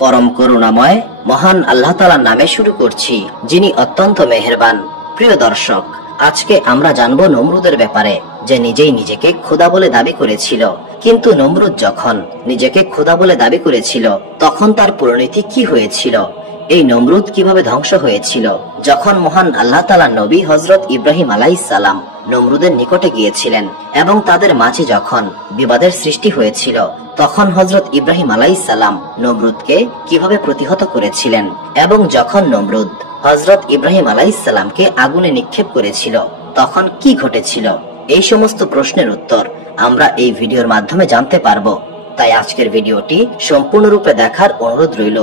পরম করুণাময় মহান আল্লাহ তাআলার নামে শুরু করছি, যিনি অত্যন্ত মেহেরবান। প্রিয় দর্শক, আজকে আমরা জানবো নমরুদের ব্যাপারে, যে নিজেই নিজেকে খোদা বলে দাবি করেছিল। কিন্তু নমরুদ যখন নিজেকে খোদা বলে দাবি করেছিল, তখন তার পরিণতি কি হয়েছিল? এই নমরুদ কিভাবে ধ্বংস হয়েছিল? যখন মহান আল্লাহ তাআলার নবী হযরত ইব্রাহিম আলাইহিস সালাম নমরুদের নিকটে গিয়েছিলেন এবং তাদের মাঝে যখন বিবাদের সৃষ্টি হয়েছিল, তখন হযরত ইব্রাহিম আলাইহিস সালাম নমরুদকে কিভাবে প্রতিহত করেছিলেন, এবং যখন নমরুদ হযরত ইব্রাহিম আলাইহিস সালামকে আগুনে নিক্ষেপ করেছিল, তখন কি ঘটেছিল? এই সমস্ত প্রশ্নের উত্তর আমরা এই ভিডিওর মাধ্যমে জানতে পারবো। তাই আজকের ভিডিওটি সম্পূর্ণরূপে দেখার অনুরোধ রইল।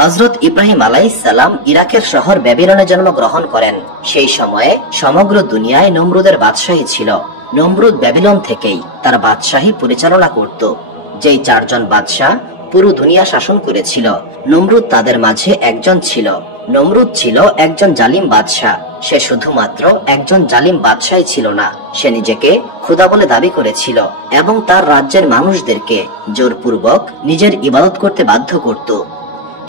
হযরত ইব্রাহিম আলাইহিস সালাম ইরাকের শহর ব্যাবিলনে জন্মগ্রহণ করেন। সেই সময়ে সমগ্র দুনিয়ায় নমরুদের বাদশাহী ছিল। নমরুদ ব্যাবিলন থেকেই তার বাদশাহী পরিচালনা করত। যেই 4 জন বাদশাহ পুরো দুনিয়া শাসন করেছিল, নমরুদ তাদের মাঝে একজন ছিল। নমরুদ ছিল একজন জালিম বাদশাহ। সে শুধুমাত্র একজন জালিম বাদশাহই ছিল না, সে নিজেকে খোদা বলে দাবি করেছিল এবং তার রাজ্যের মানুষদেরকে জোরপূর্বক নিজের ইবাদত করতে বাধ্য করত।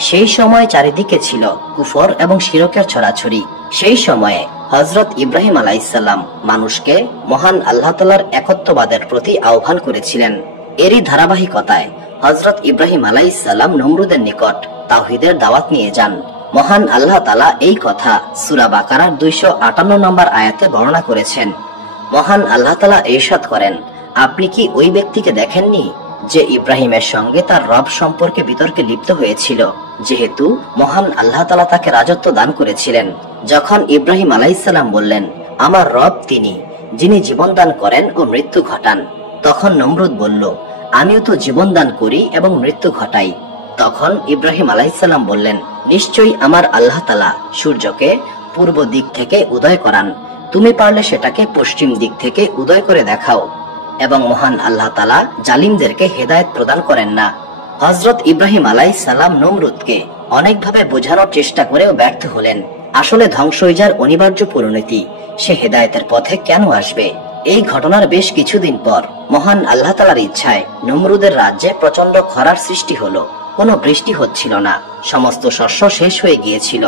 সেই সময় চারিদিকে ছিল কুফর এবং শিরকের ছড়াছড়ি। সেই সময়ে হযরত ইব্রাহিম আলাইহিস সালাম মানুষকে মহান আল্লাহ তাআলার একত্ববাদের প্রতি আহ্বান করেছিলেন। এরই ধারাবাহিকতায় হযরত ইব্রাহিম আলাইহিস সালাম নমরুদের নিকট তাওহীদের দাওয়াত নিয়ে যান। মহান আল্লাহ তাআলা এই কথা সূরা বাকারার 258 নম্বর আয়াতে বর্ণনা করেছেন। মহান আল্লাহ তাআলা ইরশাদ করেন, আপনি কি ওই ব্যক্তিকে দেখেননি যে ইব্রাহিমের সঙ্গে তার রব সম্পর্কে বিতর্কে লিপ্ত হয়েছিল, যেহেতু মহান আল্লাহ তাআলা তাকে রাজত্ব দান করেছিলেন। যখন ইব্রাহিম আলাইহিস সালাম বললেন, আমার রব তিনি, যিনি জীবন দান করেন ও মৃত্যু ঘটান, তখন নমরুদ বলল, আমিও তো জীবন দান করি এবং মৃত্যু ঘটাই। তখন ইব্রাহিম আলাইহিস সালাম বললেন, নিশ্চয়ই আমার আল্লাহ তাআলা সূর্যকে পূর্ব দিক থেকে উদয় করান, তুমি পারলে সেটাকে পশ্চিম দিক থেকে উদয় করে দেখাও। এবং মহান আল্লাহ তাআলা জালিমদেরকে হেদায়েত প্রদান করেন না। হযরত ইব্রাহিম আলাইহিস সালাম নমরুদকে অনেকভাবে বোঝানোর চেষ্টা করেও ব্যর্থ হলেন। আসলে ধ্বংসই যার অনিবার্য পরিণতি, সে হেদায়েতের পথে কেন আসবে? এই ঘটনার বেশ কিছুদিন পর মহান আল্লাহ তাআলার ইচ্ছায় নমরুদের রাজ্যে প্রচন্ড খরার সৃষ্টি হলো। কোনো বৃষ্টি হচ্ছিল না, সমস্ত শস্য শেষ হয়ে গিয়েছিল।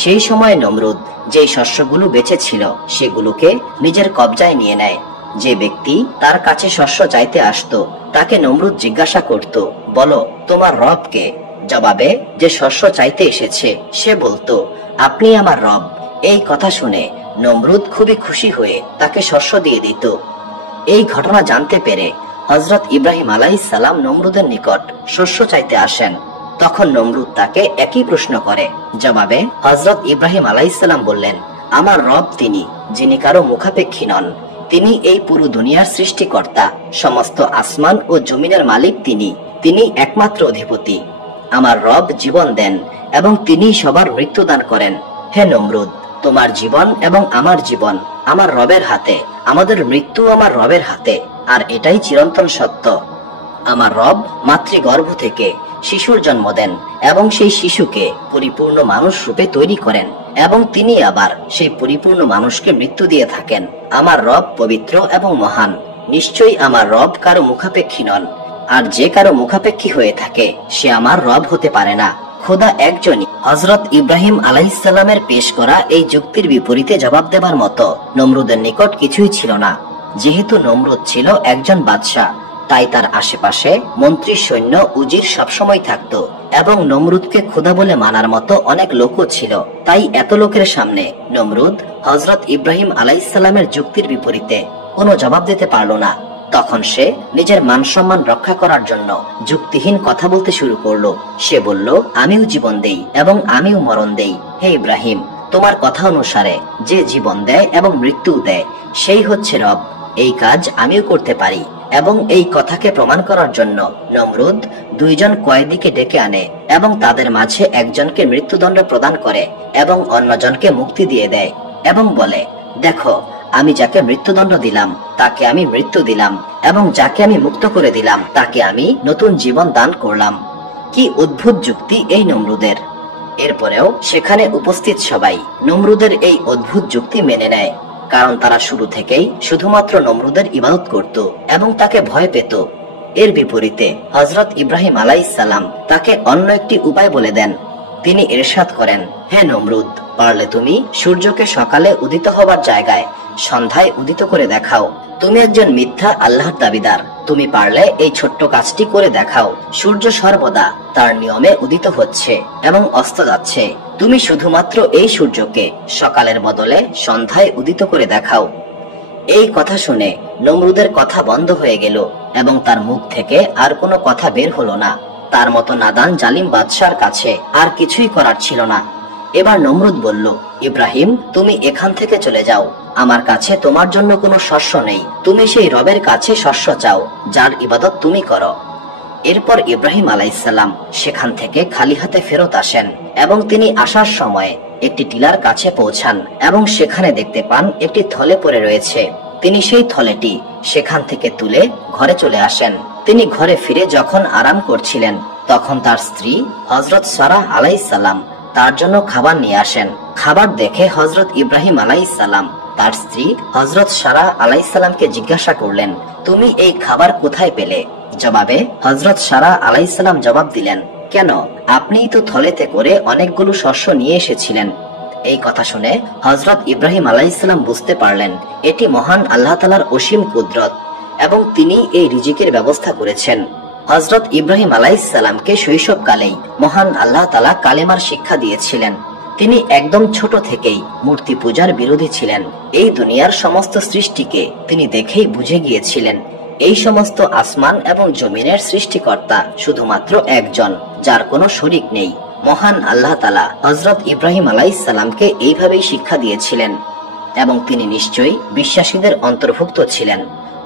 সেই সময় নমরুদ যেই শস্যগুলো বেঁচে ছিল সেগুলোকে নিজের কবজায় নিয়ে নেয়। যে ব্যক্তি তার কাছে শস্য চাইতে আসতো, তাকে নমরুদ জিজ্ঞাসা করত, বলো তোমার রব কে? জবাবে যে শস্য চাইতে এসেছে সে বলতো, আপনি আমার রব। এই কথা শুনে নমরুদ খুবই খুশি হয়ে তাকে শস্য দিয়ে দিত। এই ঘটনা জানতে পেরে হযরত ইব্রাহিম আলাইহিস সালাম নমরুদের নিকট শস্য চাইতে আসেন। তখন নমরুদ তাকে একই প্রশ্ন করে। জবাবে হযরত ইব্রাহিম আলাইহিস সালাম বললেন, আমার রব তিনি, যিনি কারো মুখাপেক্ষী নন। তিনি এই পুরো দুনিয়ার সৃষ্টিকর্তা, সমস্ত আসমান ও জমিনের মালিক তিনি একমাত্র অধিপতি। আমার রব জীবন দেন এবং তিনি সবার মৃত্যু দান করেন। হে নমরুদ, তোমার জীবন এবং আমার জীবন আমার রবের হাতে, আমাদের মৃত্যু আমার রবের হাতে, আর এটাই চিরন্তন সত্য। আমার রব মাতৃগর্ভ থেকে শিশুর জন্ম দেন এবং সেই শিশুকে পরিপূর্ণ মানুষ রূপে তৈরি করেন, এবং তিনি আবার সেই পরিপূর্ণ মানুষকে মৃত্যু দিয়ে থাকেন। আমার রব পবিত্র এবং মহান। নিশ্চয়ই আমার রব কারো মুখাপেক্ষী নন, আর যে কারো মুখাপেক্ষী হয়ে থাকে সে আমার রব হতে পারে না। খোদা একজনই। হযরত ইব্রাহিম আলাইহিস সালামের পেশ করা এই যুক্তির বিপরীতে জবাব দেবার মতো নমরুদের নিকট কিছুই ছিল না। যেহেতু নমরুদ ছিল একজন বাদশাহ, তাই তার আশেপাশে মন্ত্রী, সৈন্য, উজির সবসময় থাকতো, এবং নমরুদকে খোদা বলে মানার মতো অনেক লোকও ছিল। তাই এত লোকের সামনে নমরুদ হযরত ইব্রাহিম আলাইহিস সালামের যুক্তির বিপরীতে কোনো জবাব দিতে পারল না। তখন সে নিজের মান সম্মান রক্ষা করার জন্য যুক্তিহীন কথা বলতে শুরু করলো। সে বলল, আমিও জীবন দেই এবং আমিও মরণ দেই। হে ইব্রাহিম, তোমার কথা অনুসারে যে জীবন দেয় এবং মৃত্যু দেয় সেই হচ্ছে রব। এই কাজ আমিও করতে পারি। এবং এই কথাকে প্রমাণ করার জন্য নমরুদ 2 জন কয়েদিকে ডেকে আনে এবং তাদের মাঝে একজনকে মৃত্যুদণ্ড প্রদান করে এবং অন্যজনকে মুক্তি দিয়ে দেয় এবং বলে, দেখো, আমি যাকে মৃত্যুদণ্ড দিলাম তাকে আমি মৃত্যু দিলাম, এবং যাকে আমি মুক্ত করে দিলাম তাকে আমি নতুন জীবন দান করলাম। কি অদ্ভুত যুক্তি এই নমরুদের! এরপরেও সেখানে উপস্থিত সবাই নমরুদের এই অদ্ভুত যুক্তি মেনে নেয়। কারণ তারা শুরু থেকেই শুধুমাত্র নমরুদের ইবাদত করত এবং তাকে ভয় পেত। এর বিপরীতে হযরত ইব্রাহিম আলাইহিসসালাম তাকে অন্য একটি উপায় বলে দেন। তিনি ইরশাদ করেন, হে নমরুদ, পারলে তুমি সূর্যকে সকালে উদিত হবার জায়গায় সন্ধ্যায় উদিত করে দেখাও। তুমি একজন মিথ্যা আল্লাহর দাবিদার। তুমি পারলে এই ছোট্ট কাজটি করে দেখাও। সূর্য সর্বদা তার নিয়মে উদিত হচ্ছে এবং অস্ত যাচ্ছে। তুমি শুধুমাত্র এই সূর্যকে সকালের বদলে সন্ধ্যায় উদিত করে দেখাও। এই কথা শুনে নমরুদের কথা বন্ধ হয়ে গেল এবং তার মুখ থেকে আর কোনো কথা বের হলো না। তার মতো নাদান জালিম বাদশার কাছে আর কিছুই করার ছিল না। এবার নমরুদ বলল, ইব্রাহিম, তুমি এখান থেকে চলে যাও। আমার কাছে তোমার জন্য কোনো শস্য নেই। তুমি সেই রবের কাছে শস্য চাও যার ইবাদত তুমি করো। এরপর ইব্রাহিম আলাইহিসসালাম সেখান থেকে খালি হাতে ফেরত আসেন এবং তিনি আসার সময় একটি টিলার কাছে পৌঁছান এবং সেখানে দেখতে পান একটি থলে পড়ে রয়েছে। তিনি সেই থলেটি সেখান থেকে তুলে ঘরে চলে আসেন। তিনি ঘরে ফিরে যখন আরাম করছিলেন তখন তার স্ত্রী হযরত সারাহ আলাইহিসসালাম তার জন্য খাবার নিয়ে আসেন। খাবার দেখে হযরত ইব্রাহিম আলাইহিসসালাম তার স্ত্রী হযরত সারাহ আলাইহিসসালামকে জিজ্ঞাসা করলেন, তুমি এই খাবার কোথায় পেলে? জবাবে হযরত সারাহ আলাইহিসসালাম জবাব দিলেন, কেন, আপনিই তো থলেতে করে অনেকগুলো শস্য নিয়ে এসেছিলেন। এই কথা শুনে হযরত ইব্রাহিম আলাইহিসসালাম বুঝতে পারলেন এটি মহান আল্লাহ তাআলার অসীম কুদরত এবং তিনি এই রিজিকের ব্যবস্থা করেছেন। হযরত ইব্রাহিম আলাইহিসসালামকে শৈশবকালেই মহান আল্লাহ তাআলা কালেমার শিক্ষা দিয়েছিলেন। তিনি একদম ছোট থেকেই মূর্তি পূজার বিরোধী ছিলেন। এই দুনিয়ার সমস্ত সৃষ্টিকে তিনি দেখেই বুঝে গিয়েছিলেন এই সমস্ত আসমান এবং জমিনের সৃষ্টিকর্তা শুধুমাত্র একজন, যার কোনো শরীক নেই। মহান আল্লাহ তাআলা হযরত ইব্রাহিম আলাইহিসসালামকে এইভাবেই শিক্ষা দিয়েছিলেন এবং তিনি নিশ্চয়ই বিশ্বাসীদের অন্তর্ভুক্ত ছিলেন।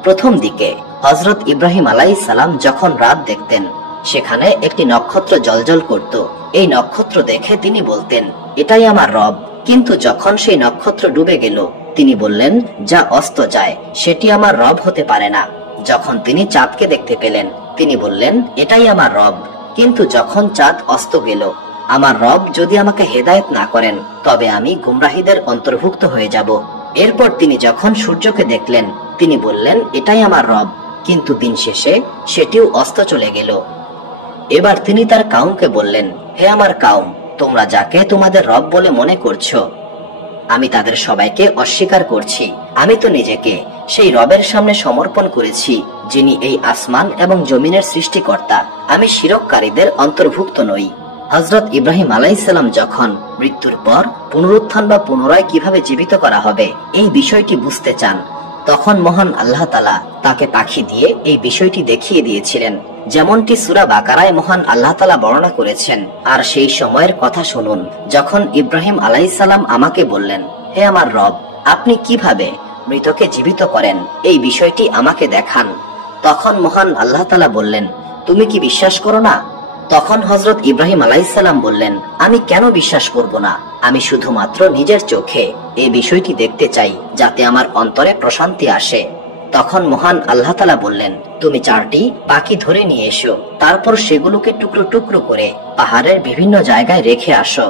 প্রথম দিকে হযরত ইব্রাহিম আলাইহিসসালাম যখন রাত দেখতেন সেখানে একটি নক্ষত্র জ্বলজ্বল করত। এই নক্ষত্র দেখে তিনি বলতেন, এটাই আমার রব। কিন্তু যখন সেই নক্ষত্র ডুবে গেল তিনি বললেন, যা অস্ত যায় সেটি আমার রব হতে পারে না। যখন তিনি চাঁদকে দেখতে পেলেন তিনি বললেন, এটাই আমার রব। কিন্তু যখন চাঁদ অস্ত গেল, আমার রব যদি আমাকে হেদায়েত না করেন তবে আমি গুমরাহীদের অন্তর্ভুক্ত হয়ে যাব। এরপর তিনি যখন সূর্যকে দেখলেন তিনি বললেন, এটাই আমার রব। কিন্তু দিন শেষে সেটিও অস্ত চলে গেল। এবার তিনি তার কাউমকে বললেন, হে আমার কাউম, তোমরা যাকে তোমাদের রব বলে মনে করছো আমি তাদের সবাইকে অস্বীকার করছি। আমি তো নিজেকে সেই রবের সামনে সমর্পণ করেছি যিনি এই আসমান এবং জমিনের সৃষ্টিকর্তা। আমি শিরককারীদের অন্তর্ভুক্ত নই। হযরত ইব্রাহিম আলাইহিসসালাম যখন মৃত্যুর পর পুনরুত্থান বা পুনরায় কিভাবে জীবিত করা হবে এই বিষয়টি বুঝতে চান তখন মহান আল্লাহ তাআলা তাকে পাখি দিয়ে এই বিষয়টি দেখিয়ে দিয়েছিলেন, যেমনটি সূরা বাকারায় মহান আল্লাহ তাআলা বর্ণনা করেছেন। আর সেই সময়ের কথা শুনুন যখন ইব্রাহিম আলাইহিসসালাম আমাকে বললেন, হে আমার রব, আপনি কিভাবে মৃতকে জীবিত করেন এই বিষয়টি আমাকে দেখান। তখন মহান আল্লাহ তাআলা বললেন, তুমি কি বিশ্বাস করো না? তখন হযরত ইব্রাহিম আলাইহিসসালাম বললেন, আমি কেন বিশ্বাস করব না? আমি শুধুমাত্র নিজের চোখে এই বিষয়টি দেখতে চাই যাতে আমার অন্তরে প্রশান্তি আসে। তখন মহান আল্লাহ তাআলা বললেন, তুমি 4টি পাখি ধরে নিয়ে এসো, তারপর সেগুলোকে টুকরো টুকরো করে পাহাড়ের বিভিন্ন জায়গায় রেখে আসো।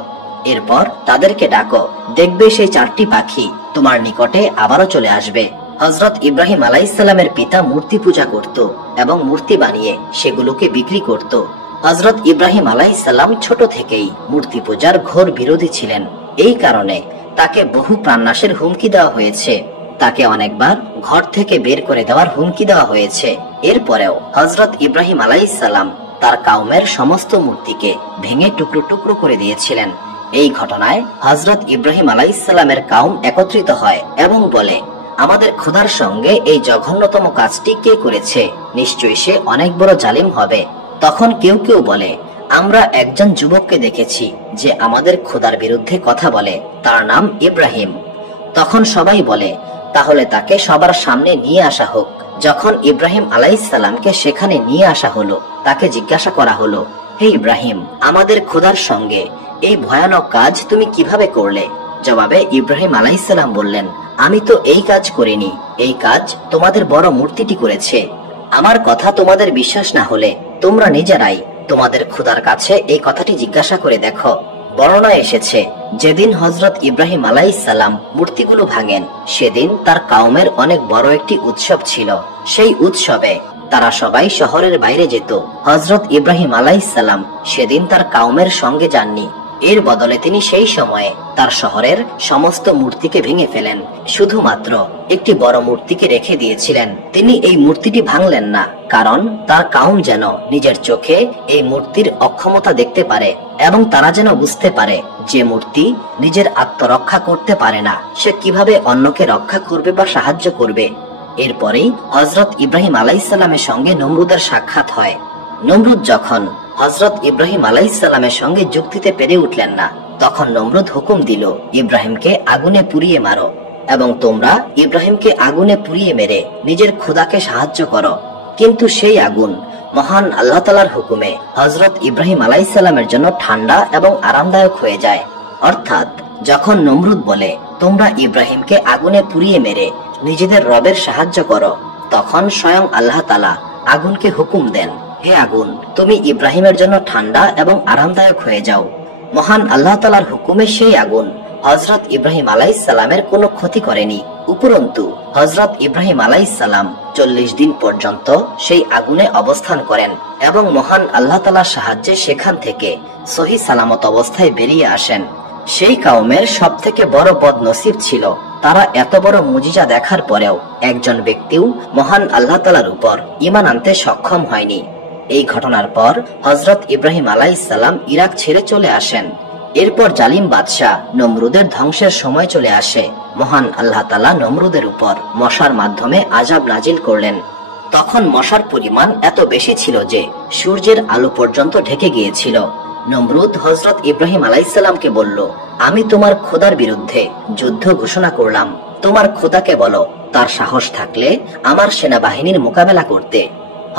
এরপর তাদেরকে ডাকো, দেখবে সেই 4টি পাখি তোমার নিকটে আবারও চলে আসবে। হযরত ইব্রাহিম আলাইহিসসালামের পিতা মূর্তি পূজা করত এবং মূর্তি বানিয়ে সেগুলোকে বিক্রি করত। হযরত ইব্রাহিম আলাইহিসসালাম ছোট থেকেই মূর্তি পূজার ঘোর বিরোধী ছিলেন। এই কারণে তাকে বহু প্রাণনাশের হুমকি দেওয়া হয়েছে। তাকে অনেকবার ঘর থেকে বের করে দেওয়ার হুমকি দেওয়া হয়েছে। এরপরেও হযরত ইব্রাহিম আলাইহিসসালাম তার কাউমের সমস্ত মূর্তিকে ভেঙে টুকরো টুকরো করে দিয়েছিলেন। এই ঘটনায় হযরত ইব্রাহিম আলাইহিসসালামের কাউম একত্রিত হয় এবং বলে, আমাদের খোদার সঙ্গে এই জঘন্যতম কাজটি কে করেছে? নিশ্চয়ই সে অনেক বড় জালিম হবে। তখন কেউ কেউ বলে, আমরা একজন যুবককে দেখেছি যে আমাদের খোদার বিরুদ্ধে কথা বলে, তার নাম ইব্রাহিম। তখন সবাই বলে, তাহলে তাকে সবার সামনে নিয়ে আসা হোক। যখন ইব্রাহিম আলাইহিসসালামকে সেখানে নিয়ে আসা হলো তাকে জিজ্ঞাসা করা হলো, হে ইব্রাহিম, আমাদের খোদার সঙ্গে এই ভয়ানক কাজ তুমি কিভাবে করলে? জবাবে ইব্রাহিম আলাইহিসসালাম বললেন, আমি তো এই কাজ করিনি, এই কাজ তোমাদের বড় মূর্তিটি করেছে। আমার কথা তোমাদের বিশ্বাস না হলে তোমরা নিজেরাই তোমাদের খোদার কাছে এই কথাটি জিজ্ঞাসা করে দেখো। বর্ণনায় এসেছে, যেদিন হযরত ইব্রাহিম আলাইহিসসালাম মূর্তিগুলো ভাঙেন সেদিন তার কওমের অনেক বড় একটি উৎসব ছিল। সেই উৎসবে তারা সবাই শহরের বাইরে যেত। হযরত ইব্রাহিম আলাইহিসসালাম সেদিন তার কওমের সঙ্গে যাননি। এর বদলে তিনি সেই সময়ে তার শহরের সমস্ত মূর্তিকে ভেঙে ফেলেন, শুধুমাত্র একটি বড় মূর্তিকে রেখে দিয়েছিলেন। তিনি এই মূর্তিটি ভাঙলেন না, কারণ তার কওম যেন নিজের চোখে এই মূর্তির অক্ষমতা দেখতে পারে এবং তারা যেন বুঝতে পারে যে মূর্তি নিজের আত্মরক্ষা করতে পারে না, সে কিভাবে অন্যকে রক্ষা করবে বা সাহায্য করবে। এরপরেই হযরত ইব্রাহিম আলাইহিসসালামের সঙ্গে নমরুদের সাক্ষাৎ হয়। নমরুদ যখন হযরত ইব্রাহিম আলাইহিসসালামের সঙ্গে যুক্তিতে পেরে উঠলেন না, তখন নমরুদ হুকুম দিল, ইব্রাহিমকে আগুনে পুড়িয়ে মারো এবং তোমরা ইব্রাহিমকে আগুনে পুড়িয়ে মেরে নিজের খোদাকে সাহায্য করো। কিন্তু সেই আগুন মহান আল্লাহ তাআলার হুকুমে হযরত ইব্রাহিম আলাইহিসসালামের জন্য ঠান্ডা এবং আরামদায়ক হয়ে যায়। অর্থাৎ যখন নমরুদ বলে তোমরা ইব্রাহিমকে আগুনে পুড়িয়ে মেরে নিজেদের রবের সাহায্য করো, তখন স্বয়ং আল্লাহ তাআলা আগুনকে হুকুম দেন, হে আগুন, তুমি ইব্রাহিমের জন্য ঠান্ডা এবং আরামদায়ক হয়ে যাও। মহান আল্লাহ তাআলার হুকুমে সেই আগুন হযরত ইব্রাহিম আলাইহিসসালামের কোনো ক্ষতি করেনি। উপরন্তু হযরত ইব্রাহিম আলাইহিসসালাম 40 দিন পর্যন্ত সেই আগুনে অবস্থান করেন এবং মহান আল্লাহ তাআলার সাহায্যে সেখান থেকে সহি সালামত অবস্থায় বেরিয়ে আসেন। সেই কওমের সবথেকে বড় বদনসিব ছিল, তারা এত বড় মুজিজা দেখার পরেও একজন ব্যক্তিও মহান আল্লাহ তাআলার উপর ঈমান আনতে সক্ষম হয়নি। এই ঘটনার পর হযরত ইব্রাহিম আলাইহিসসালাম ইরাক ছেড়ে চলে আসেন। এরপর জালিম বাদশাহ নমরুদের ধ্বংসের সময় চলে আসে। মহান আল্লাহ তাআলা নমরুদের উপর মশার মাধ্যমে আযাব নাজিল করলেন। তখন মশার পরিমাণ এত বেশি ছিল যে সূর্যের আলো পর্যন্ত ঢেকে গিয়েছিল। নমরুদ হযরত ইব্রাহিম আলাইহিসসালামকে বলল, আমি তোমার খোদার বিরুদ্ধে যুদ্ধ ঘোষণা করলাম, তোমার খোদাকে বলো তার সাহস থাকলে আমার সেনাবাহিনীর মোকাবেলা করতে।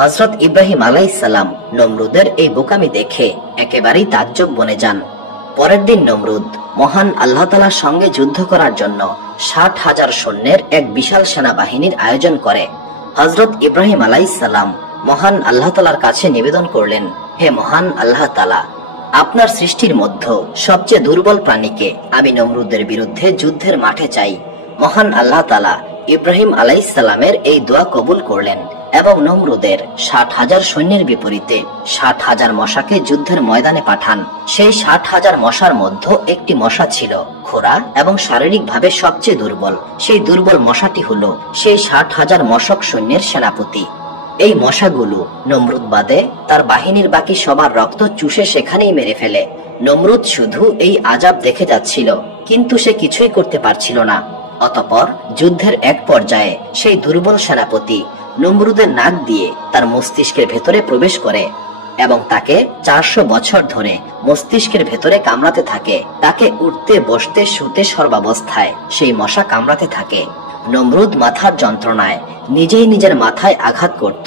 হযরত ইব্রাহিম আলাইহিসসালাম নমরুদের এই বোকামি দেখে একেবারেই তাজ্জব বনে যান। পরের দিন নমরুদ মহান আল্লাহ তাআলার সঙ্গে যুদ্ধ করার জন্য 60,000 সৈন্যের এক বিশাল সেনাবাহিনীর আয়োজন করে। হযরত ইব্রাহিম আলাইহিসসালাম মহান আল্লাহ তাআলার কাছে নিবেদন করলেন, হে মহান আল্লাহ তাআলা, আপনার সৃষ্টির মধ্যে সবচেয়ে দুর্বল প্রাণীকে আমি নমরুদের বিরুদ্ধে যুদ্ধের মাঠে চাই। মহান আল্লাহ তাআলা ইব্রাহিম আলাইহিসসালামের এই দোয়া কবুল করলেন এবং নমরুদের 60,000 সৈন্যের বিপরীতে 60,000 মশাকে যুদ্ধের ময়দানে পাঠান। সেই 60,000 মশার মধ্যে একটি মশা ছিল খোরা এবং শারীরিকভাবে সবচেয়ে দুর্বল। সেই দুর্বল মশাটি হলো সেই 60,000 মশক সৈন্যের সেনাপতি। এই মশাগুলো নমরুদ বাদে তার বাহিনীর বাকি সবার রক্ত চুষে সেখানেই মেরে ফেলে। নমরুদ শুধু এই আযাব দেখে যাচ্ছিল, কিন্তু সে কিছুই করতে পারছিল না। অতঃপর যুদ্ধের এক পর্যায়ে সেই দুর্বল সেনাপতি নমরুদের নাক দিয়ে তার মস্তিষ্কের ভেতরে প্রবেশ করে এবং তাকে 400 বছর ধরে মস্তিষ্কের ভেতরে কামড়াতে থাকে। তাকে উঠতে বসতে শুতে সর্বাবস্থায় সেই মশা কামড়াতে থাকে। নমরুদ মাথার যন্ত্রণায় নিজেই নিজের মাথায় আঘাত করত।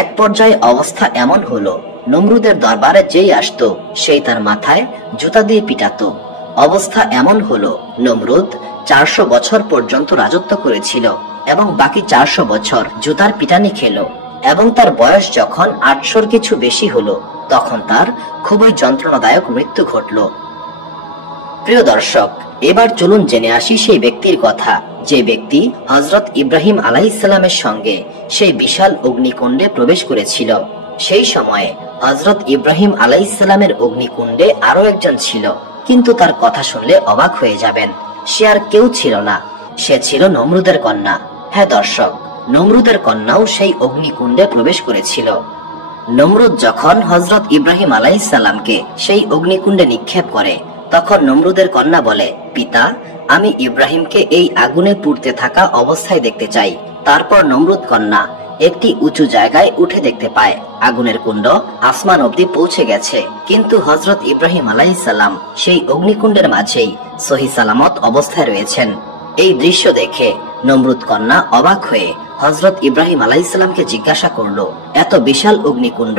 এক পর্যায়ে অবস্থা এমন হলো, নমরুদের দরবারে যেই আসতো সেই তার মাথায় জুতা দিয়ে পিটাতো। অবস্থা এমন হলো, নমরুদ 400 বছর পর্যন্ত রাজত্ব করেছিল এবং বাকি 400 বছর জুতার পিটানি খেলো এবং তার বয়স যখন 800-র কিছু বেশি হলো, তখন তার খুবই যন্ত্রণাদায়ক মৃত্যু ঘটল। প্রিয় দর্শক, এবার চলুন জেনে আসি সেই ব্যক্তির কথা, যে ব্যক্তি হযরত ইব্রাহিম আলাইহিসসালামের সঙ্গে সেই বিশাল অগ্নিকুণ্ডে প্রবেশ করেছিল। সেই সময়ে হযরত ইব্রাহিম আলাইহিসসালামের অগ্নিকুণ্ডে আরো একজন ছিল, কিন্তু তার কথা শুনলে অবাক হয়ে যাবেন। সে আর কেউ ছিল না, সে ছিল নমরুদের কন্যা। হ্যাঁ দর্শক, নমরুদের কন্যাও সেই অগ্নিকুণ্ডে প্রবেশ করেছিল। নমরুদ যখন হযরত ইব্রাহিম আলাইহিসসালামকে সেই অগ্নিকুণ্ডে নিক্ষেপ করে, তখন নমরুদের কন্যা বলে, পিতা, আমি ইব্রাহিমকে এই আগুনে পুড়তে থাকা অবস্থায় দেখতে চাই। তারপর নমরুদ কন্যা একটি উঁচু জায়গায় উঠে দেখতে পায় আগুনের কুণ্ড আসমান অবধি পৌঁছে গেছে, কিন্তু হযরত ইব্রাহিম আলাইহিসসালাম সেই অগ্নিকুণ্ডের মাঝেই সহি সালামত অবস্থায় রয়েছেন। এই দৃশ্য দেখে নমরুদ কন্যা অবাক হয়ে হযরত ইব্রাহিম আলাইহিসসালামকে জিজ্ঞাসা করলো, এত বিশাল অগ্নিকুণ্ড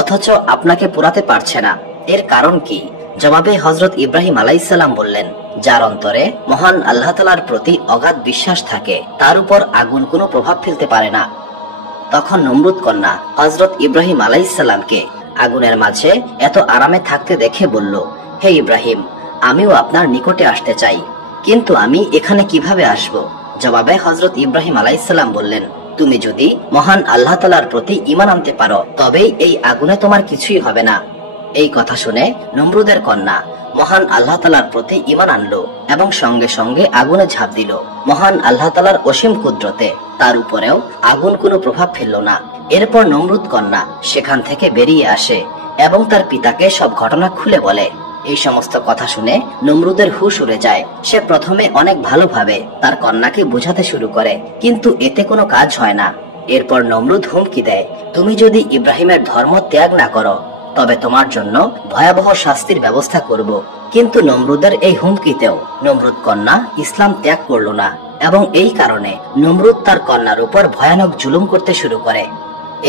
অথচ আপনাকে পোড়াতে পারছে না, এর কারণ কি? জবাবে হযরত ইব্রাহিম আলাইহিসসালাম বললেন, যার অন্তরে মহান আল্লাহ তাআলার প্রতি অগাধ বিশ্বাস থাকে তার উপর আগুন কোনো প্রভাব ফেলতে পারে না। তখন নমরুদ কন্যা হযরত ইব্রাহিম আলাইহিসসালামকে আগুনের মাঝে এত আরামে থাকতে দেখে বলল, হে ইব্রাহিম, আমিও আপনার নিকটে আসতে চাই, কিন্তু আমি এখানে কিভাবে আসব? জবাবে হযরত ইব্রাহিম আলাইহিসসালাম বললেন, তুমি যদি মহান আল্লাহ তাআলার প্রতি ঈমান আনতে পারো তবেই এই আগুনে তোমার কিছুই হবে না। এই কথা শুনে নমরুদের কন্যা মহান আল্লাহ তাআলার প্রতি ঈমান আনলো এবং সঙ্গে সঙ্গে আগুনে ঝাঁপ দিল। মহান আল্লাহ তাআলার অসীম কুদরতে তার উপরেও আগুন কোনো প্রভাব ফেলল না। এরপর নমরুদ কন্যা সেখান থেকে বেরিয়ে আসে এবং তার পিতাকে সব ঘটনা খুলে বলে। এই সমস্ত কথা শুনে নমরুদের হুঁশ উড়ে যায়। সে প্রথমে অনেক ভালোভাবে তার কন্যাকে বোঝাতে শুরু করে, কিন্তু এতে কোনো কাজ হয় না। এরপর নমরুদ হুমকি দেয়, তুমি যদি ইব্রাহিমের ধর্ম ত্যাগ না করো তবে তোমার জন্য ভয়াবহ শাস্তির ব্যবস্থা করব। কিন্তু নমরুদের এই হুমকিতেও নমরুদ কন্যা ইসলাম ত্যাগ করল না এবং এই কারণে নমরুদ তার কন্যার উপর ভয়ানক জুলুম করতে শুরু করে।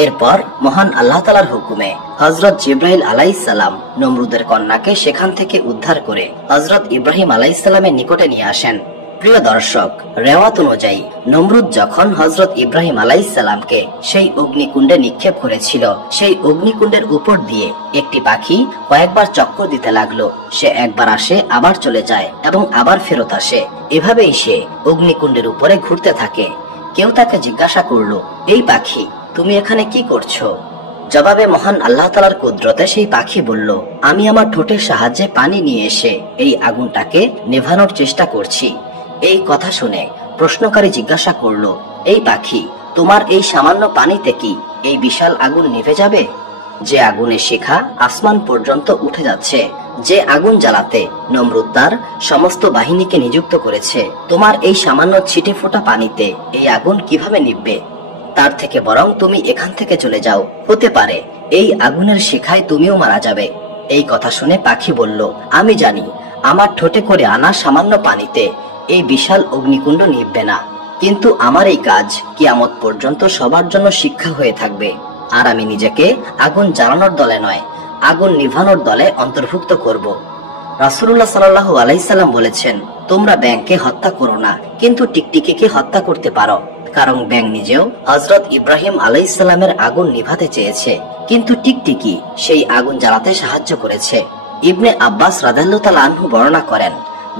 এরপর মহান আল্লাহ তাআলার হুকুমে হযরত জিবরাইল আলাইহিস সালাম নমরুদের কন্যাকে সেখান থেকে উদ্ধার করে হযরত ইব্রাহিম আলাইহিস সালামের নিকটে নিয়ে আসেন। প্রিয় দর্শক, রেওয়াত অনুযায়ী নমরুদ যখন হযরত ইব্রাহিম আলাইহিস সালামকে সেই অগ্নিকুণ্ডে নিক্ষেপ করেছিল, সেই অগ্নিকুণ্ডের উপর দিয়ে একটি পাখি কয়েকবার চক্কর দিতে লাগলো। সে একবার আসে, আবার চলে যায় এবং আবার ফেরত আসে। এভাবেই সে অগ্নিকুণ্ডের উপরে ঘুরতে থাকে। কেউ তাকে জিজ্ঞাসা করলো, এই পাখি, তুমি এখানে কি করছো? জবাবে মহান আল্লাহ তাআলার কুদরতে সেই পাখি বলল, আমি আমার ঠোঁটের সাহায্যে পানি নিয়ে এসে এই আগুনটাকে নেভানোর চেষ্টা করছি। এই কথা শুনে প্রশ্নকারী জিজ্ঞাসা করলো, এই পাখি, তোমার এই সামান্য পানিতে কি এই বিশাল আগুন নিভে যাবে? যে আগুনের শিখা আসমান পর্যন্ত উঠে যাচ্ছে, যে আগুন জ্বালাতে নমরুদ তার সমস্ত বাহিনীকে নিযুক্ত করেছে, তোমার এই সামান্য ছিটে ফোটা পানিতে এই আগুন কিভাবে নিভবে? তার থেকে বরং তুমি এখান থেকে চলে যাও, হতে পারে এই আগুনের শিখায় তুমিও মারা যাবে। এই কথা শুনে পাখি বলল, আমি জানি আমার ঠোঁটে করে আনা সামান্য পানিতে এই বিশাল অগ্নিকুণ্ড নিভবে না, কিন্তু আমার এই কাজ কিয়ামত পর্যন্ত সবার জন্য শিক্ষা হয়ে থাকবে। আর আমি নিজেকে আগুন জ্বালানোর দলে নয়, আগুন নিভানোর দলে অন্তর্ভুক্ত করব। রাসূলুল্লাহ সাল্লাল্লাহু আলাইহি সাল্লাম বলেছেন, তোমরা ব্যাঙকে হত্যা করো না, কিন্তু টিকটিকিকে হত্যা করতে পারো, কারণ ব্যাঙ নিজেও হযরত ইব্রাহিম আলাইহিস সালামের আগুন নিভাতে চেয়েছে, কিন্তু টিকটিকি সেই আগুন জ্বালাতে সাহায্য করেছে। ইবনে আব্বাস রাদিয়াল্লাহু তাআলা আনহু বর্ণনা করেন,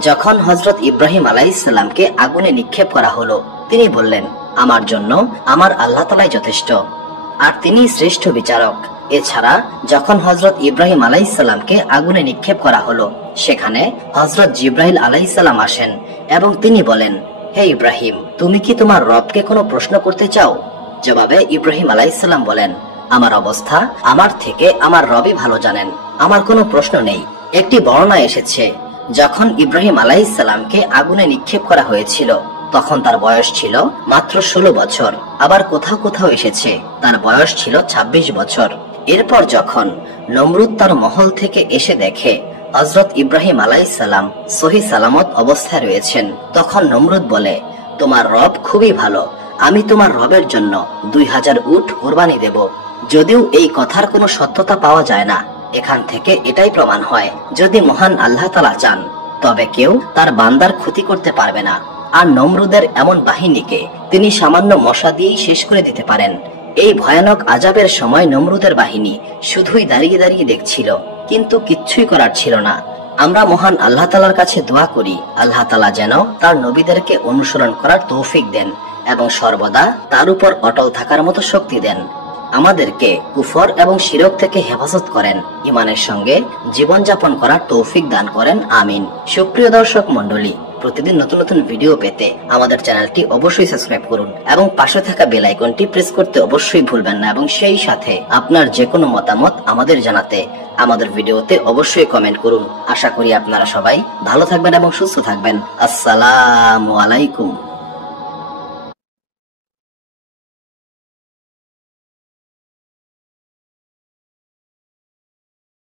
যখন হযরত ইব্রাহিম আলাইহিস সালামকে আগুনে নিক্ষেপ করা হলো, তিনি বললেন, আমার জন্য আমার আল্লাহ তাআলাই যথেষ্ট, আর তিনি শ্রেষ্ঠ বিচারক। এছাড়া যখন হযরত ইব্রাহিম আলাইহিস সালামকে আগুনে নিক্ষেপ করা হলো, সেখানে হযরত জিবরাইল আলাইহিস সালাম আসেন এবং তিনি বলেন, হে ইব্রাহিম, তুমি কি তোমার রবকে কোনো প্রশ্ন করতে চাও? জবাবে ইব্রাহিম আলাইহিস সালাম বলেন, আমার অবস্থা আমার থেকে আমার রবই ভালো জানেন, আমার কোনো প্রশ্ন নেই। একটি বর্ণনা এসেছে, যখন ইব্রাহিম আলাইহিস সালামকে আগুনে নিক্ষেপ করা হয়েছিল তখন তার বয়স ছিল মাত্র 16 বছর। আবার কোথাও কোথাও এসেছে তার বয়স ছিল 26 বছর। এরপর যখন নমরুদ তার মহল থেকে এসে দেখে হযরত ইব্রাহিম আলাইহিস সালাম সহি সালামত অবস্থায় রয়েছেন, তখন নমরুদ বলে, তোমার রব খুবই ভালো, আমি তোমার রবের জন্য 2000 উট কুরবানি দেব। যদিও এই কথার কোনো সত্যতা পাওয়া যায় না, এখান থেকে এটাই প্রমাণ হয়, যদি মহান আল্লাহ তাআলা চান তবে কেউ তার বান্দার ক্ষতি করতে পারবে না। আর নমরুদের এমন বাহিনীকে তিনি সামান্য মশা দিয়েই শেষ করে দিতে পারেন। এই ভয়ানক আযাবের সময় নমরুদের বাহিনী শুধুই দাঁড়িয়ে দাঁড়িয়ে দেখছিল, কিন্তু কিচ্ছুই করার ছিল না। আমরা মহান আল্লাহ তাআলার কাছে দোয়া করি, আল্লাহ তাআলা যেন তার নবীদেরকে অনুসরণ করার তৌফিক দেন এবং সর্বদা তার উপর অটল থাকার মতো শক্তি দেন। আমাদেরকে কুফর এবং শিরক থেকে হেফাজত করেন, ঈমানের সঙ্গে জীবনযাপন করার তৌফিক দান করেন, আমিন। সুপ্রিয় দর্শক মণ্ডলী, প্রতিদিন নতুন নতুন ভিডিও পেতে আমাদের চ্যানেলটি অবশ্যই সাবস্ক্রাইব করুন এবং পাশে থাকা বেল আইকনটি প্রেস করতে অবশ্যই ভুলবেন না, এবং সেই সাথে আপনার যে কোনো মতামত আমাদের জানাতে আমাদের ভিডিওতে অবশ্যই কমেন্ট করুন। আশা করি আপনারা সবাই ভালো থাকবেন এবং সুস্থ থাকবেন। আসসালামু আলাইকুম।